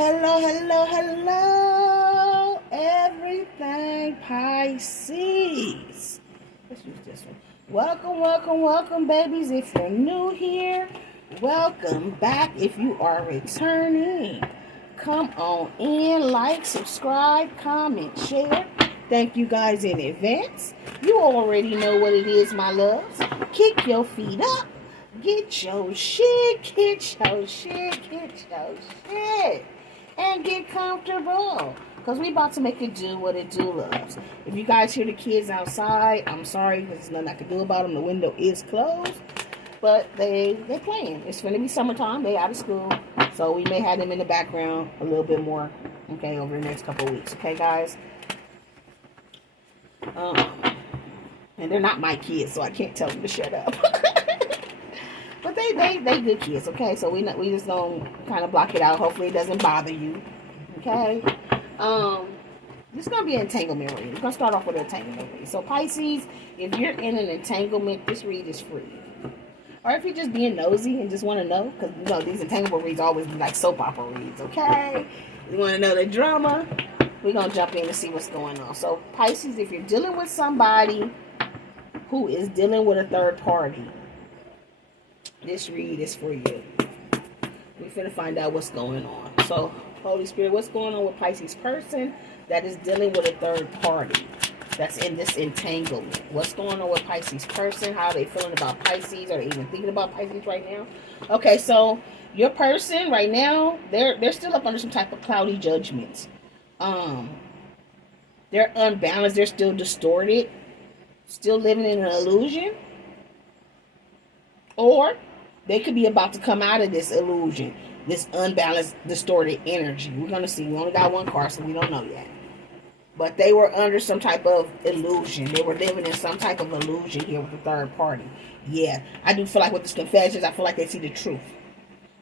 Hello, hello, hello, everything Pisces. Let's use this one. Welcome, welcome, welcome, babies. If you're new here, welcome back. If you are returning, come on in, like, subscribe, comment, share. Thank you guys in advance. You already know what it is, my loves. Kick your feet up. Get your shit, and get comfortable. Because we about to make it do what it do loves. If you guys hear the kids outside, I'm sorry, because there's nothing I can do about them. The window is closed. But they playing. It's going to be summertime. They out of school. So we may have them in the background a little bit more, okay, over the next couple of weeks. Okay, guys? And they're not my kids, so I can't tell them to shut up. But they good kids, okay? So we just don't kind of block it out. Hopefully it doesn't bother you, okay? This is going to be an entanglement read. We're going to start off with an entanglement read. So Pisces, if you're in an entanglement, this read is free. Or if you're just being nosy and just want to know, because you know these entanglement reads always be like soap opera reads, okay? You want to know the drama? We're going to jump in and see what's going on. So Pisces, if you're dealing with somebody who is dealing with a third party, this read is for you. We're finna find out what's going on. So, Holy Spirit, what's going on with Pisces person that is dealing with a third party that's in this entanglement? What's going on with Pisces person? How are they feeling about Pisces? Are they even thinking about Pisces right now? Okay, so your person right now, they're still up under some type of cloudy judgments. They're unbalanced. They're still distorted. Still living in an illusion. Or they could be about to come out of this illusion, this unbalanced, distorted energy. We're going to see. We only got one card, so we don't know yet. But they were under some type of illusion. They were living in some type of illusion here with the third party. Yeah, I do feel like with this confessions, I feel like they see the truth.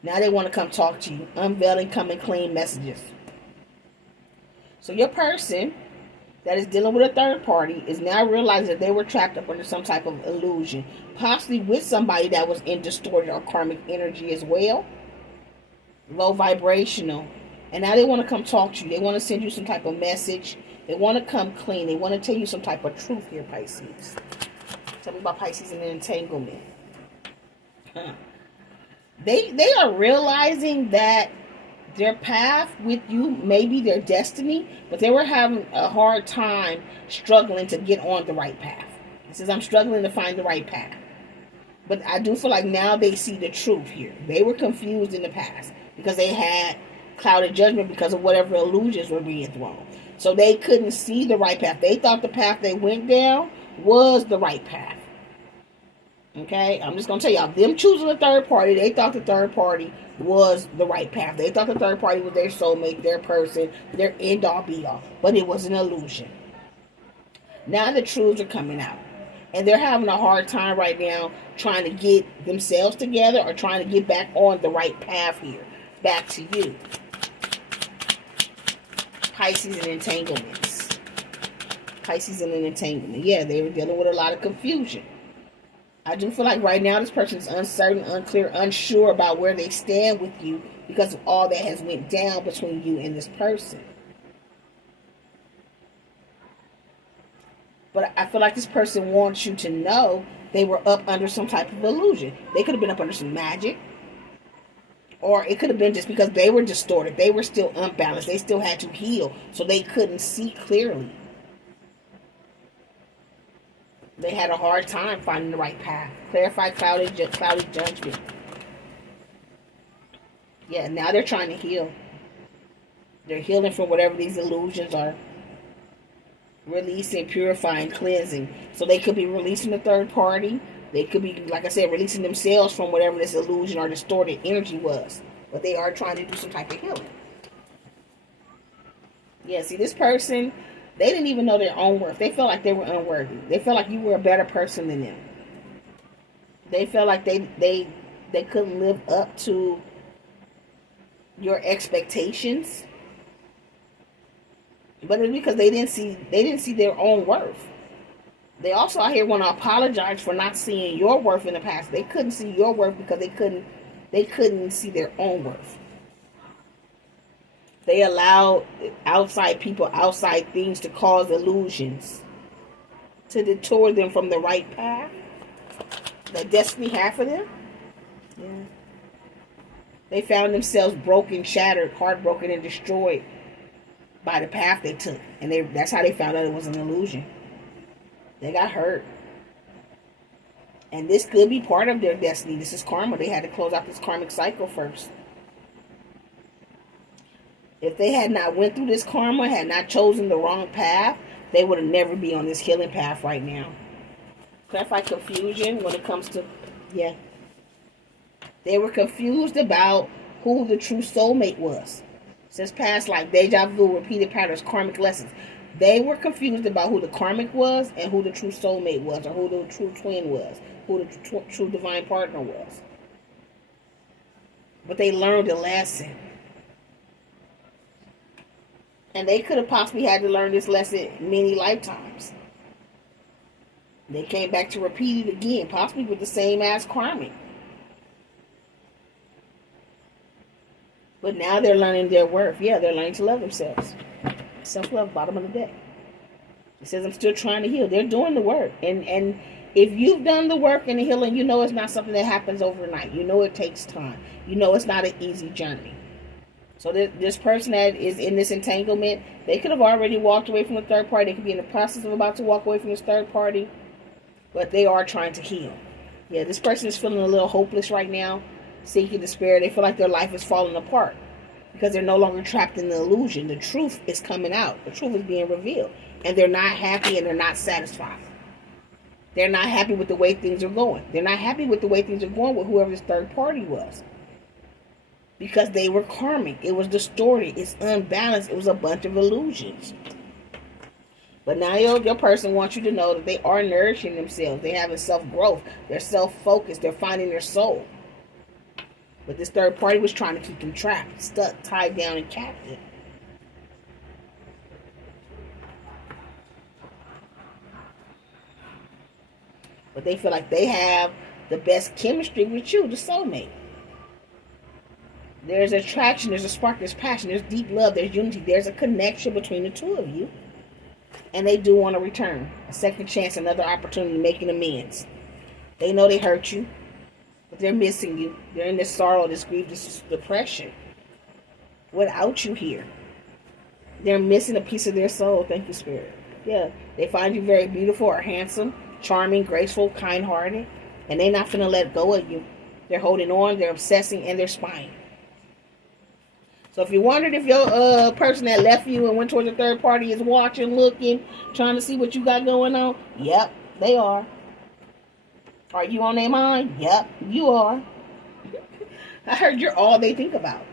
Now they want to come talk to you. Unveiling, coming clean messages. So your person that is dealing with a third party is now realizing that they were trapped up under some type of illusion, possibly with somebody that was in distorted or karmic energy as well, low vibrational, and now they want to come talk to you. They want to send you some type of message. They want to come clean. They want to tell you some type of truth here, Pisces. Tell me about Pisces and the entanglement. They are realizing that their path with you may be their destiny, but they were having a hard time struggling to get on the right path. It says, I'm struggling to find the right path. But I do feel like now they see the truth here. They were confused in the past because they had clouded judgment because of whatever illusions were being thrown. So they couldn't see the right path. They thought the path they went down was the right path. Okay? I'm just going to tell y'all, them choosing a third party, they thought the third party was the right path. They thought the third party was their soulmate, their person, their end-all be-all. But it was an illusion. Now the truths are coming out. And they're having a hard time right now trying to get themselves together or trying to get back on the right path here. Back to you. Pisces and entanglements. Pisces and an entanglement. Yeah, they were dealing with a lot of confusion. I do feel like right now this person is uncertain, unclear, unsure about where they stand with you because of all that has went down between you and this person. But I feel like this person wants you to know they were up under some type of illusion. They could have been up under some magic. Or it could have been just because they were distorted. They were still unbalanced. They still had to heal. So they couldn't see clearly. They had a hard time finding the right path. Clarify cloudy judgment. Yeah, now they're trying to heal. They're healing from whatever these illusions are. Releasing, purifying, cleansing. So they could be releasing the third party. They could be, like I said, releasing themselves from whatever this illusion or distorted energy was. But they are trying to do some type of healing. Yeah, see, this person, they didn't even know their own worth. They felt like they were unworthy. They felt like you were a better person than them. They felt like they couldn't live up to your expectations. But it's because they didn't see their own worth. They also out here want to apologize for not seeing your worth in the past. They couldn't see your worth because they couldn't see their own worth. They allow outside people, outside things to cause illusions, to detour them from the right path that destiny had for them. Yeah. They found themselves broken, shattered, heartbroken, and destroyed by the path they took. And that's how they found out it was an illusion. They got hurt. And this could be part of their destiny. This is karma. They had to close out this karmic cycle first. If they had not went through this karma, had not chosen the wrong path, they would have never be on this healing path right now. Clarify confusion when it comes to, yeah. They were confused about who the true soulmate was. Since past life, deja vu, repeated patterns, karmic lessons. They were confused about who the karmic was and who the true soulmate was, or who the true twin was, who the true divine partner was. But they learned a lesson. And they could have possibly had to learn this lesson many lifetimes. They came back to repeat it again, possibly with the same as karmic. But now they're learning their worth. Yeah, they're learning to love themselves. Self-love, bottom of the deck. It says, I'm still trying to heal. They're doing the work. And if you've done the work and the healing, you know it's not something that happens overnight. You know it takes time. You know it's not an easy journey. So this person that is in this entanglement, they could have already walked away from the third party. They could be in the process of about to walk away from this third party. But they are trying to heal. Yeah, this person is feeling a little hopeless right now. Sinking despair. They feel like their life is falling apart. Because they're no longer trapped in the illusion. The truth is coming out. The truth is being revealed. And they're not happy and they're not satisfied. They're not happy with the way things are going. They're not happy with the way things are going with whoever this third party was. Because they were karmic. It was distorted. It's unbalanced. It was a bunch of illusions. But now your person wants you to know that they are nourishing themselves. They're having self-growth. They're self-focused. They're finding their soul. But this third party was trying to keep them trapped, stuck, tied down, and captive. But they feel like they have the best chemistry with you, the soulmate. There's attraction, there's a spark, there's passion, there's deep love, there's unity, there's a connection between the two of you. And they do want to return. A second chance, another opportunity, making amends. They know they hurt you, but they're missing you. They're in this sorrow, this grief, this depression. Without you here. They're missing a piece of their soul. Thank you, Spirit. Yeah, they find you very beautiful or handsome, charming, graceful, kind-hearted. And they're not finna let go of you. They're holding on, they're obsessing, and they're spying. So if you wondered if your person that left you and went towards a third party is watching, looking, trying to see what you got going on, yep, they are. Are you on their mind? Yep, you are. I heard you're all they think about.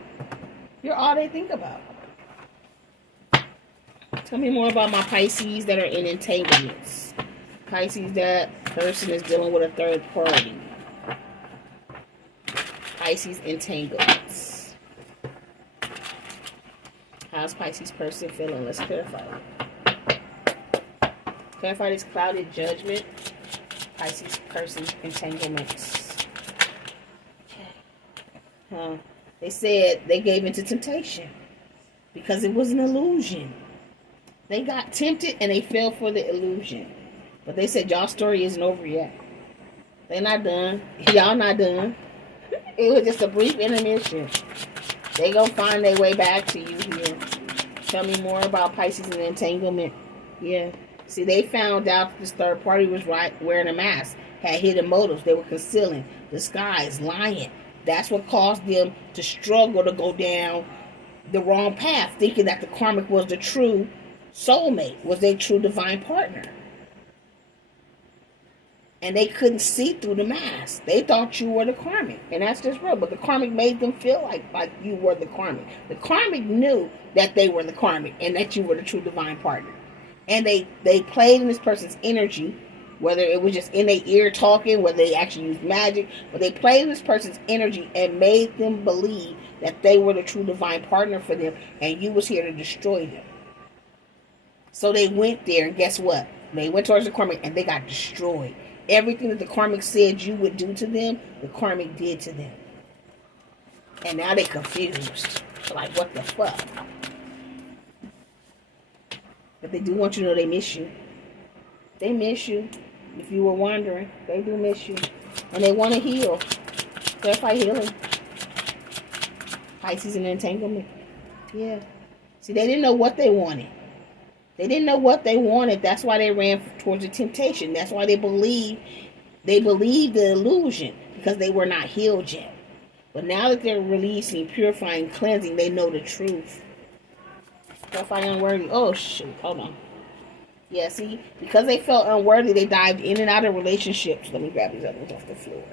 You're all they think about. Tell me more about my Pisces that are in entanglements. Pisces, that person is dealing with a third party. Pisces entanglements. How's Pisces person feeling? Let's clarify it. Clarify this clouded judgment. Pisces person entanglements. Okay. They said they gave into temptation because it was an illusion. They got tempted and they fell for the illusion. But they said y'all's story isn't over yet. They're not done. Y'all not done. It was just a brief intermission. They gonna find their way back to you here. Tell me more about Pisces and entanglement. Yeah. See, they found out that this third party was wearing a mask, had hidden motives. They were concealing, disguised, lying. That's what caused them to struggle to go down the wrong path, thinking that the karmic was the true soulmate, was their true divine partner. And they couldn't see through the mask. They thought you were the karmic. And that's just real. But the karmic made them feel like you were the karmic. The karmic knew that they were the karmic and that you were the true divine partner. And they played in this person's energy, whether it was just in their ear talking, whether they actually used magic, but they played in this person's energy and made them believe that they were the true divine partner for them and you was here to destroy them. So they went there, and guess what? They went towards the karmic and they got destroyed. Everything that the karmic said you would do to them, the karmic did to them. And now they're confused. Like, what the fuck? But they do want you to know they miss you. They miss you. If you were wondering, they do miss you. And they want to heal. Clarify healing. Pisces and entanglement. Yeah. See, they didn't know what they wanted. They didn't know what they wanted. That's why they ran towards the temptation. That's why they believed the illusion, because they were not healed yet. But now that they're releasing, purifying, cleansing, they know the truth. Clarify unworthy. Oh, shoot. Hold on. Yeah, see, because they felt unworthy, they dived in and out of relationships. Let me grab these other ones off the floor.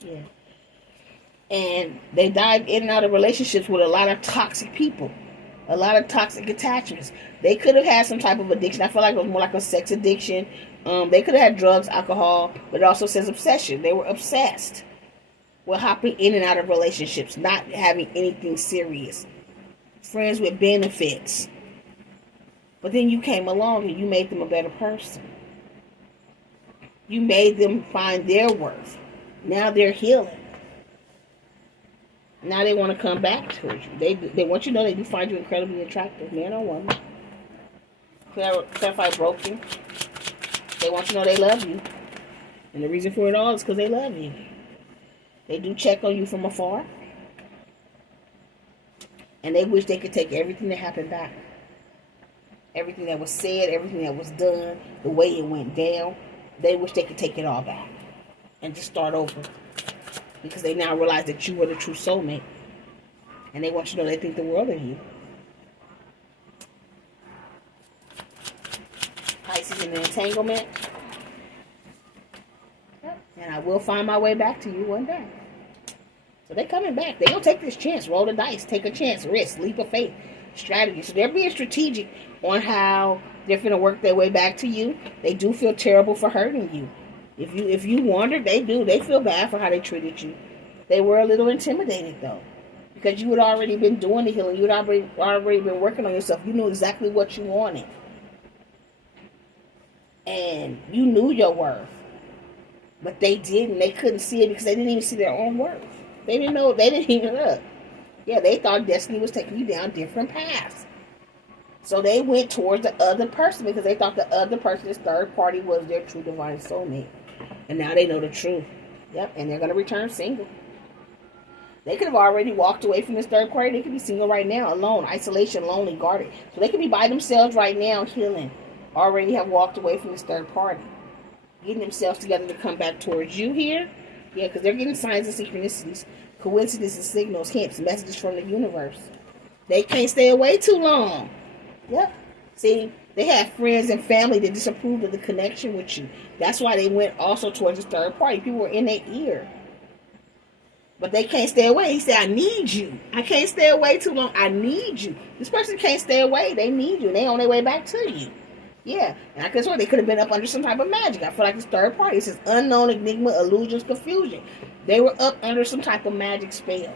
Yeah. And they dived in and out of relationships with a lot of toxic people. A lot of toxic attachments. They could have had some type of addiction. I feel like it was more like a sex addiction. They could have had drugs, alcohol, but it also says obsession. They were obsessed with hopping in and out of relationships, not having anything serious. Friends with benefits. But then you came along and you made them a better person. You made them find their worth. Now they're healing. Now they want to come back towards you. They want you to know they do find you incredibly attractive, man or woman. Clarify broken. They want you to know they love you. And the reason for it all is because they love you. They do check on you from afar. And they wish they could take everything that happened back. Everything that was said, everything that was done, the way it went down. They wish they could take it all back. And just start over. Because they now realize that you were the true soulmate. And they want you to know they think the world of you. Pisces in the entanglement. And I will find my way back to you one day. So they're coming back. They don't take this chance. Roll the dice. Take a chance. Risk. Leap of faith. Strategy. So they're being strategic on how they're going to work their way back to you. They do feel terrible for hurting you. If you wondered, they do. They feel bad for how they treated you. They were a little intimidated, though. Because you had already been doing the healing. You had already been working on yourself. You knew exactly what you wanted. And you knew your worth. But they didn't. They couldn't see it because they didn't even see their own worth. They didn't know. They didn't even look. Yeah, they thought destiny was taking you down different paths. So they went towards the other person because they thought the other person, this third party, was their true divine soulmate. And now they know the truth. Yep, and they're going to return single. They could have already walked away from this third party. They could be single right now, alone, isolation, lonely, guarded. So they could be by themselves right now, healing. Already have walked away from this third party. Getting themselves together to come back towards you here. Yeah, because they're getting signs and synchronicities, coincidences, signals, hints, messages from the universe. They can't stay away too long. Yep. See, they had friends and family that disapproved of the connection with you. That's why they went also towards the third party. People were in their ear. But they can't stay away. He said, I need you. I can't stay away too long. I need you. This person can't stay away. They need you. They on their way back to you. Yeah. And I could swear they could have been up under some type of magic. I feel like this third party. It says unknown, enigma, illusions, confusion. They were up under some type of magic spell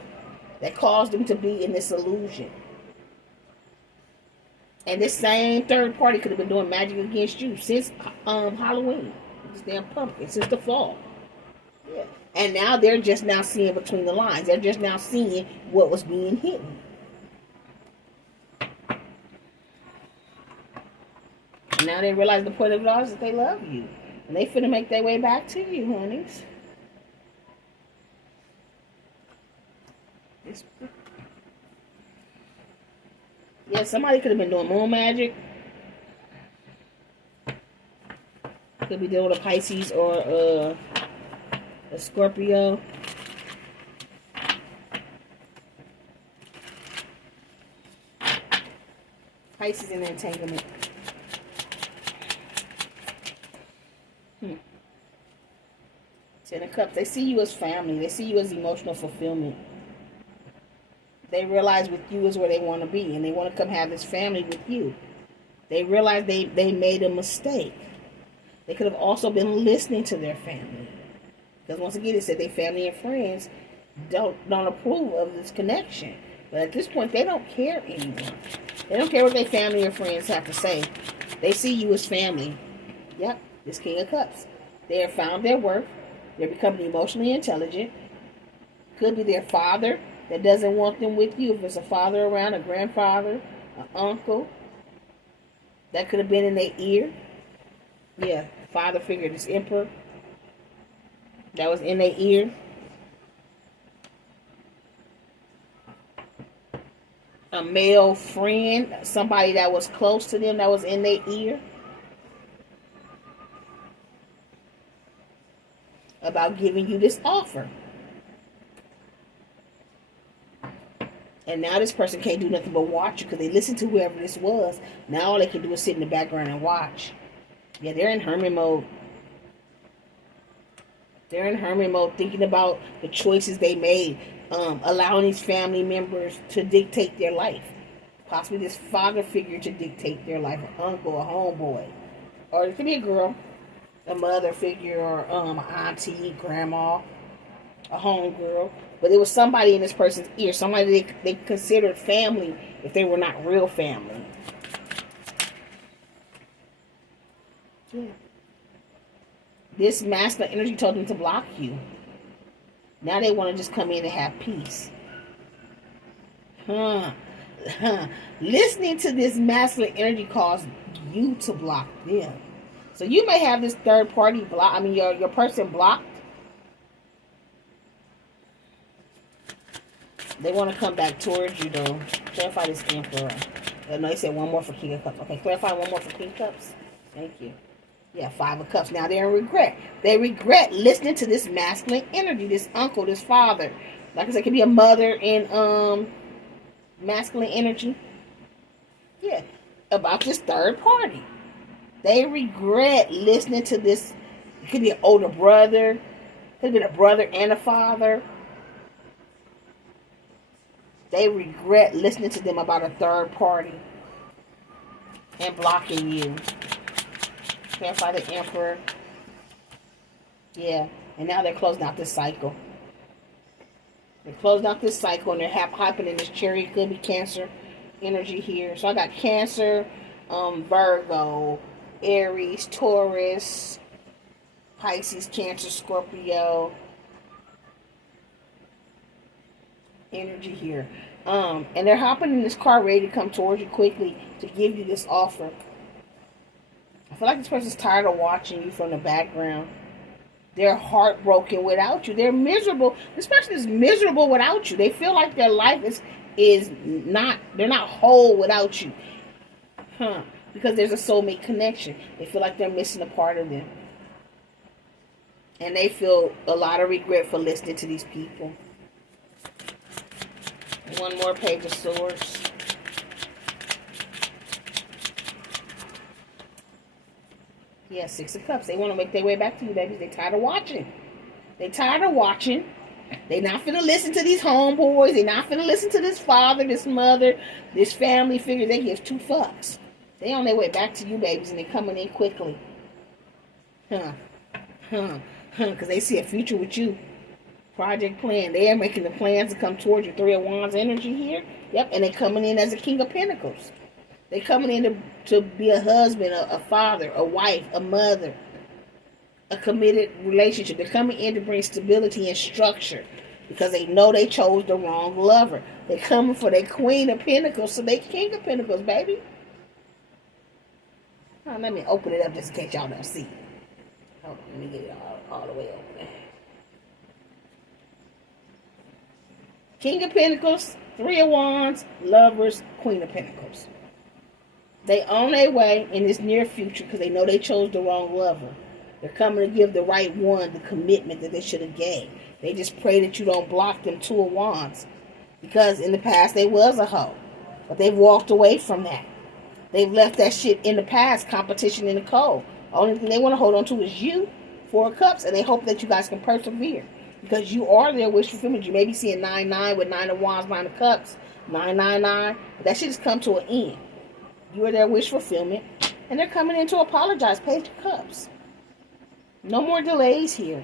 that caused them to be in this illusion. And this same third party could have been doing magic against you since Halloween. This damn pumpkin, since the fall. Yeah. And now they're just now seeing between the lines. They're just now seeing what was being hidden. And now they realize the point of it all is that they love you. And they finna make their way back to you, honeys. Yeah, somebody could have been doing moon magic. Could be dealing with a Pisces or a Scorpio. Pisces in entanglement. Ten of Cups. They see you as family. They see you as emotional fulfillment. They realize with you is where they want to be. And they want to come have this family with you. They realize they made a mistake. They could have also been listening to their family. Because once again, it said their family and friends don't approve of this connection. But at this point, they don't care anymore. They don't care what their family or friends have to say. They see you as family. Yep, this King of Cups. They have found their worth. They're becoming emotionally intelligent, Could be their father that doesn't want them with you. If it's a father around, a grandfather, an uncle. That could have been in their ear. Yeah, father figure, this emperor. That was in their ear. A male friend, somebody that was close to them that was in their ear. About giving you this offer. And now this person can't do nothing but watch you because they listened to whoever this was. Now all they can do is sit in the background and watch. Yeah, they're in hermit mode. They're in hermit mode thinking about the choices they made. Allowing these family members to dictate their life. Possibly this father figure to dictate their life. An uncle, a homeboy. Or it could be a girl. A mother figure or an auntie, grandma. A homegirl. But it was somebody in this person's ear. Somebody they considered family if they were not real family. Yeah. This masculine energy told them to block you. Now they want to just come in and have peace. Listening to this masculine energy caused you to block them. So you may have this third party block. I mean, your person blocked. They want to come back towards you, though. Clarify this emperor. No, they said one more for King of Cups. Okay, clarify one more for King of Cups. Thank you. Yeah, 5 of Cups. Now they're in regret. They regret listening to this masculine energy, this uncle, this father. Like I said, it could be a mother in masculine energy. Yeah, about this third party. They regret listening to this. It could be an older brother. It could be a brother and a father. They regret listening to them about a third party and blocking you. Clarify the emperor. Yeah, and now they're closing out this cycle. They're closing out this cycle and they're hopping in this chariot. Could be Cancer energy here. So I got Cancer, Virgo, Aries, Taurus, Pisces, Cancer, Scorpio energy here. And they're hopping in this car ready to come towards you quickly to give you this offer. I feel like this person's tired of watching you from the background. They're heartbroken without you. They're miserable. This person is miserable without you. They feel like their life is not, they're not whole without you. Because there's a soulmate connection. They feel like they're missing a part of them. And they feel a lot of regret for listening to these people. One more Page of Swords. Yeah, 6 of Cups. They want to make their way back to you, babies. They tired of watching. They tired of watching. They not finna listen to these homeboys. They not finna listen to this father, this mother, this family figure. They give 2 fucks. They on their way back to you, babies, and they coming in quickly. Because they see a future with you. Project plan. They are making the plans to come towards you. 3 of Wands energy here. Yep, and they coming in as a King of Pentacles. They coming in to be a husband, a father, a wife, a mother, a committed relationship. They're coming in to bring stability and structure because they know they chose the wrong lover. They're coming for their Queen of Pentacles, so they King of Pentacles, baby. Now, let me open it up just in case y'all don't see. Hold on, let me get it all the way open. King of Pentacles, 3 of Wands, Lovers, Queen of Pentacles. They on their way in this near future because they know they chose the wrong lover. They're coming to give the right one the commitment that they should have gave. They just pray that you don't block them 2 of Wands. Because in the past they was a hoe. But they've walked away from that. They've left that shit in the past, competition in the cold. Only thing they want to hold on to is you, 4 of Cups, and they hope that you guys can persevere. Because you are their wish fulfillment. You may be seeing 9-9 with 9 of Wands, 9 of Cups, 9-9-9. But that shit has come to an end. You are their wish fulfillment. And they're coming in to apologize. Page of Cups. No more delays here.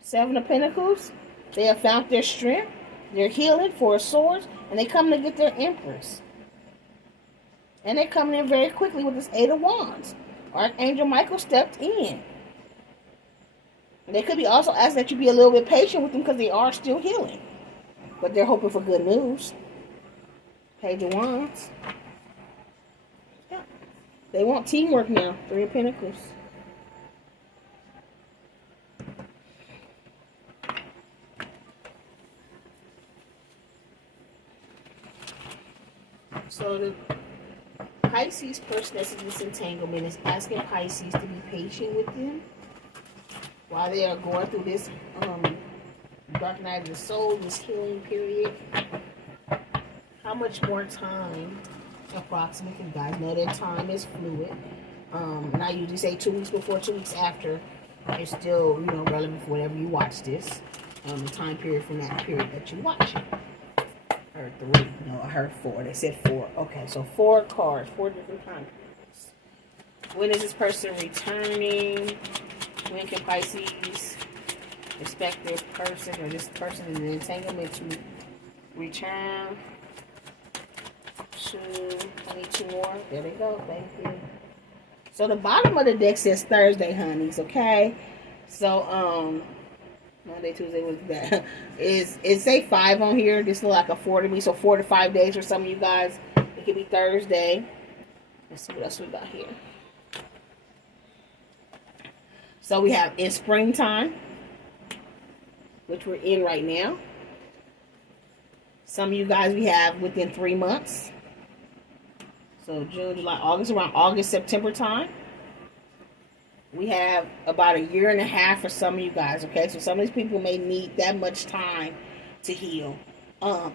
7 of Pentacles. They have found their strength. They're healing, 4 of Swords. And they come to get their Empress. And they're coming in very quickly with this 8 of Wands. Archangel Michael stepped in. And they could be also asking that you be a little bit patient with them because they are still healing. But they're hoping for good news. Page of Wands. Yeah. They want teamwork now. Three of Pentacles. So the Pisces person that's in this entanglement is asking Pisces to be patient with them while they are going through this dark night of the soul, this healing period. How much more time, approximately? You guys know that time is fluid. And I usually say 2 weeks before, 2 weeks after. It's still, you know, relevant for whenever you watch this. The time period from that period that you watch it. I heard 3. No, I heard 4. They said 4. Okay, so 4 cards, 4 different time periods. When is this person returning? When can Pisces expect their person or this person in the entanglement to return? 22 more. There they go. Thank you. So the bottom of the deck says Thursday, honeys. Okay. So Monday, Tuesday, Wednesday. It say 5 on here. This looks like a 4 to me. So 4 to 5 days for some of you guys. It could be Thursday. Let's see what else we got here. So we have in springtime, which we're in right now. Some of you guys we have within 3 months. So June, July, August, around August, September time. We have about 1.5 years for some of you guys, okay? So some of these people may need that much time to heal.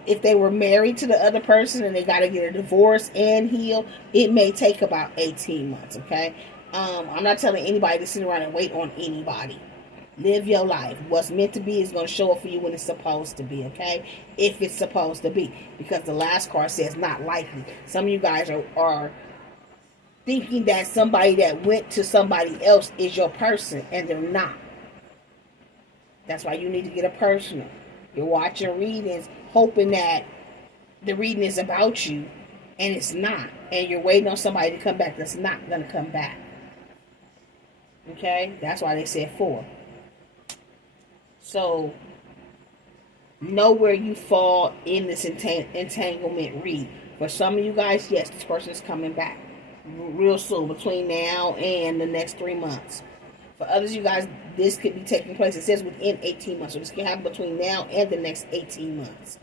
If they were married to the other person and they got to get a divorce and heal, it may take about 18 months, okay? I'm not telling anybody to sit around and wait on anybody. Live your life. What's meant to be is going to show up for you when it's supposed to be, okay? If it's supposed to be. Because the last card says not likely. Some of you guys are thinking that somebody that went to somebody else is your person, and they're not. That's why you need to get a personal. You're watching readings, hoping that the reading is about you, and it's not. And you're waiting on somebody to come back that's not going to come back. Okay? That's why they said 4. So, know where you fall in this entanglement read. For some of you guys, yes, this person is coming back real soon, between now and the next 3 months. For others of you guys, this could be taking place. It says within 18 months. So this can happen between now and the next 18 months.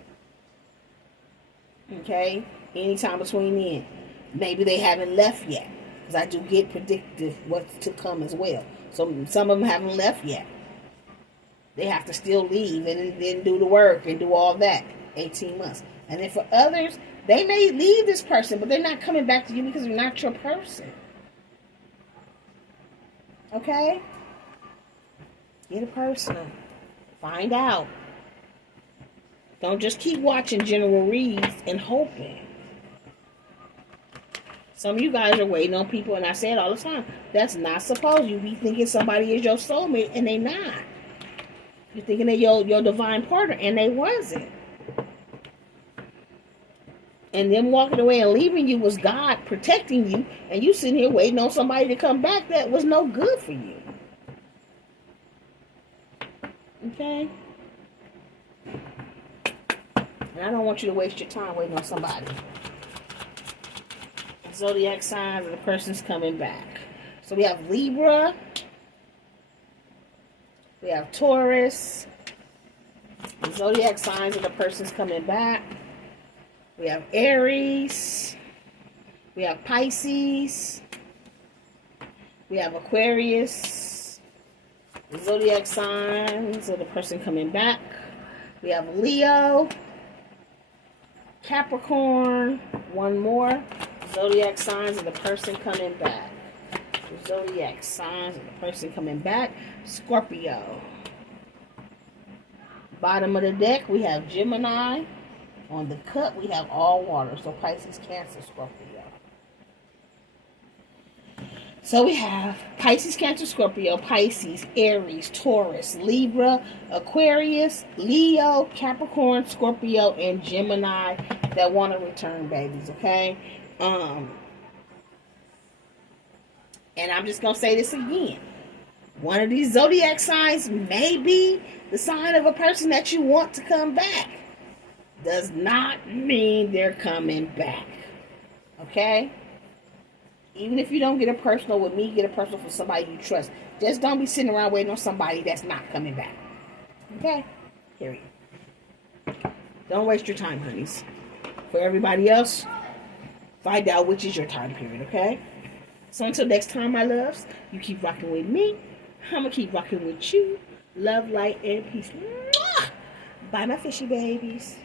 Okay? Anytime between then. Maybe they haven't left yet. Because I do get predictive what's to come as well. So some of them haven't left yet. They have to still leave and then do the work and do all that. 18 months. And then for others, they may leave this person, but they're not coming back to you because they're not your person. Okay? Get a personal. Find out. Don't just keep watching general reads and hoping. Some of you guys are waiting on people, and I say it all the time. That's not supposed. You be thinking somebody is your soulmate, and they not. You're thinking they're your divine partner, and they wasn't. And them walking away and leaving you was God protecting you, and you sitting here waiting on somebody to come back that was no good for you. Okay? And I don't want you to waste your time waiting on somebody. Zodiac signs of the person's coming back. So we have Libra. We have Taurus. The zodiac signs of the person's coming back. We have Aries. We have Pisces. We have Aquarius. The zodiac signs of the person coming back. We have Leo. Capricorn. One more. Zodiac signs of the person coming back. The zodiac signs of the person coming back. Scorpio. Bottom of the deck, we have Gemini. On the cup, we have all water. So Pisces, Cancer, Scorpio. So we have Pisces, Cancer, Scorpio, Pisces, Aries, Taurus, Libra, Aquarius, Leo, Capricorn, Scorpio, and Gemini that want to return babies, okay? And I'm just going to say this again. One of these zodiac signs may be the sign of a person that you want to come back. does not mean they're coming back. Okay? Even if you don't get a personal with me, get a personal for somebody you trust. Just don't be sitting around waiting on somebody that's not coming back. Okay? Period. Don't waste your time, honeys. For everybody else, find out which is your time period, okay? So until next time, my loves, you keep rocking with me. I'm going to keep rocking with you. Love, light, and peace. Mwah! Bye, my fishy babies.